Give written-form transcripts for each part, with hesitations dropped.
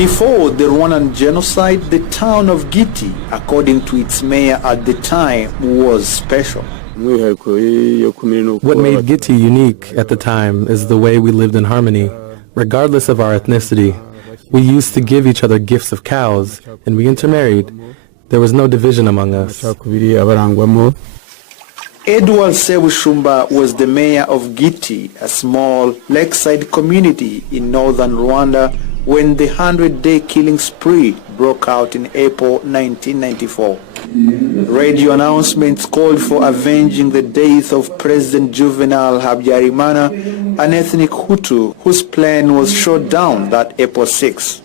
Before the Rwandan genocide, the town of Giti, according to its mayor at the time, was special. What made Giti unique at the time is the way we lived in harmony, regardless of our ethnicity. We used to give each other gifts of cows, and we intermarried. There was no division among us. Edward Sebushumba was the mayor of Giti, a small lakeside community in northern Rwanda, when the 100-day killing spree broke out in April 1994. Radio announcements called for avenging the death of President Juvenal Habyarimana, an ethnic Hutu whose plane was shot down that April 6.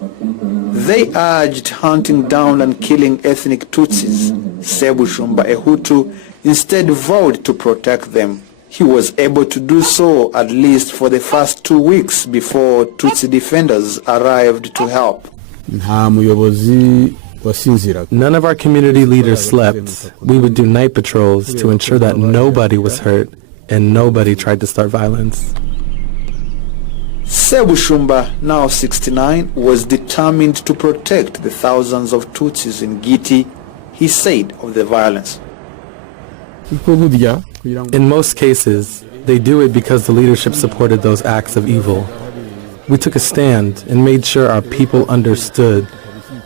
They urged hunting down and killing ethnic Tutsis. Sebushumba, a Hutu, instead vowed to protect them. He was able to do so at least for the first 2 weeks before Tutsi defenders arrived to help. None of our community leaders slept. We would do night patrols to ensure that nobody was hurt and nobody tried to start violence. Sebushumba, now 69, was determined to protect the thousands of Tutsis in Giti, he said of the violence. In most cases, they do it because the leadership supported those acts of evil. We took a stand and made sure our people understood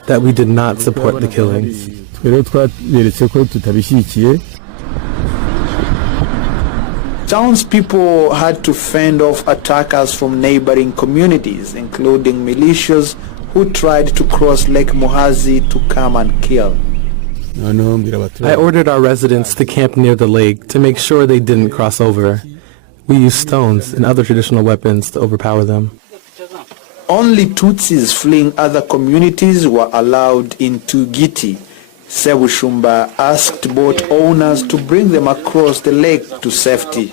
that we did not support the killings. Townspeople had to fend off attackers from neighboring communities, including militias who tried to cross Lake Muhazi to come and kill. I ordered our residents to camp near the lake to make sure they didn't cross over. We used stones and other traditional weapons to overpower them. Only Tutsis fleeing other communities were allowed into Giti. Sebushumba asked boat owners to bring them across the lake to safety.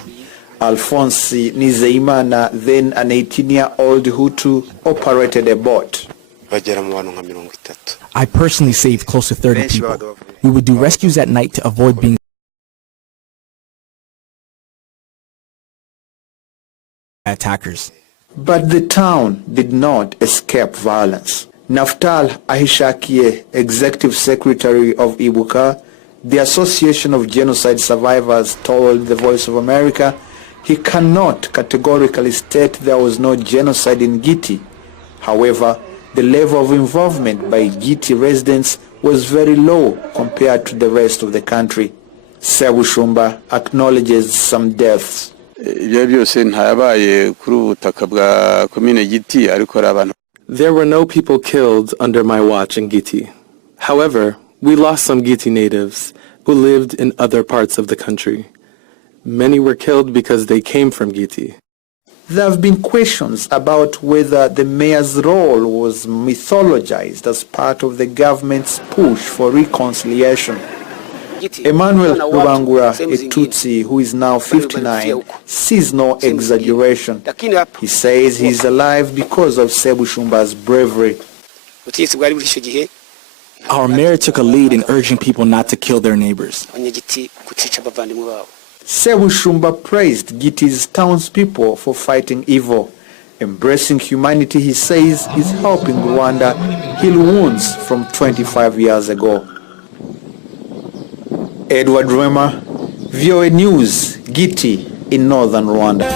Alphonse Nizeimana, then an 18-year-old Hutu, operated a boat. I personally saved close to 30 people. We would do rescues at night to avoid being attackers. But the town did not escape violence. Naftal Ahishakie, Executive Secretary of Ibuka, the Association of Genocide Survivors, told The Voice of America he cannot categorically state there was no genocide in Giti. However, the level of involvement by Giti residents was very low compared to the rest of the country. Sebushumba acknowledges some deaths. There were no people killed under my watch in Giti. However, we lost some Giti natives who lived in other parts of the country. Many were killed because they came from Giti. There have been questions about whether the mayor's role was mythologized as part of the government's push for reconciliation. Emmanuel Rubangura, a Tutsi who is now 59, sees no exaggeration. He says he is alive because of Sebushumba's bravery. Our mayor took a lead in urging people not to kill their neighbors. Sebushumba praised Giti's townspeople for fighting evil. Embracing humanity, he says, is helping Rwanda heal wounds from 25 years ago. Edward Rwema, VOA News, Giti in northern Rwanda.